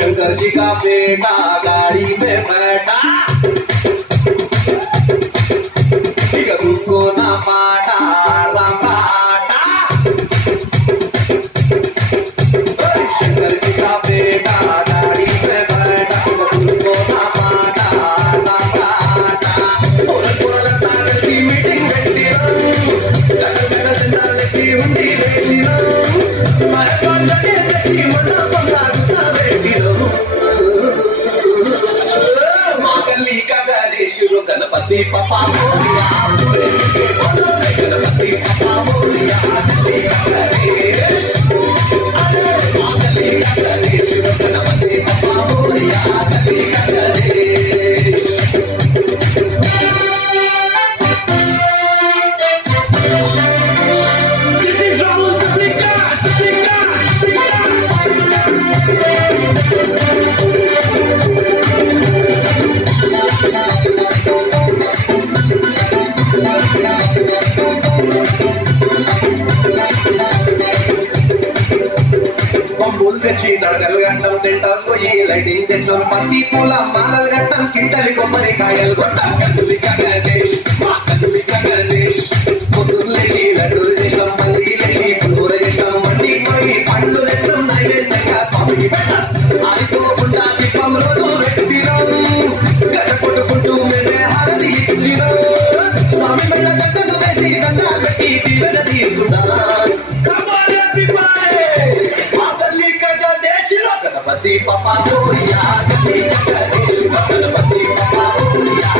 शंकर जी का बेटा गाड़ी में बैठा, उसको ना पाटा राम आटा। शंकर जी का बेटा गाड़ी में बैठा, उसको ना पाटा राम आटा। मीटिंग పెట్టి ఉండి వేసిన गणेशुरु गणपति पप्पा मोरिया, गणपति पप्पा मोरिया, गणेशुरु गणपति पप्पा मोरिया, गणेश। పంపులు తెచ్చి దడగలు గట్టం టెంటాస్ పోయి లైటింగ్ తెచ్చాం, పత్తి పూల మాలలు గట్టం, కింటలి కొబ్బరికాయలు కొట్టాం. కదులిక గణేష్, మా కదులిక గణేష్. పొద్దులు లేచి లడ్డూలు చేసాం, పంది లేచి పులిహోర చేసాం, వండి పోయి పండ్లు తెచ్చాం, నైవేద్యంగా స్వామికి పెట్టాం. ఆరిపోకుండా దీపం రోజు పెట్టినాం, గడ్డ కొట్టుకుంటూ మేమే హారతి ఇచ్చినాం. స్వామి మెళ్ళ గడ్డను వేసి దండాలు పెట్టి దీవెన తీసుకున్నాం. गणपति पप्पा मोरिया, गणपति पप्पा मोरिया,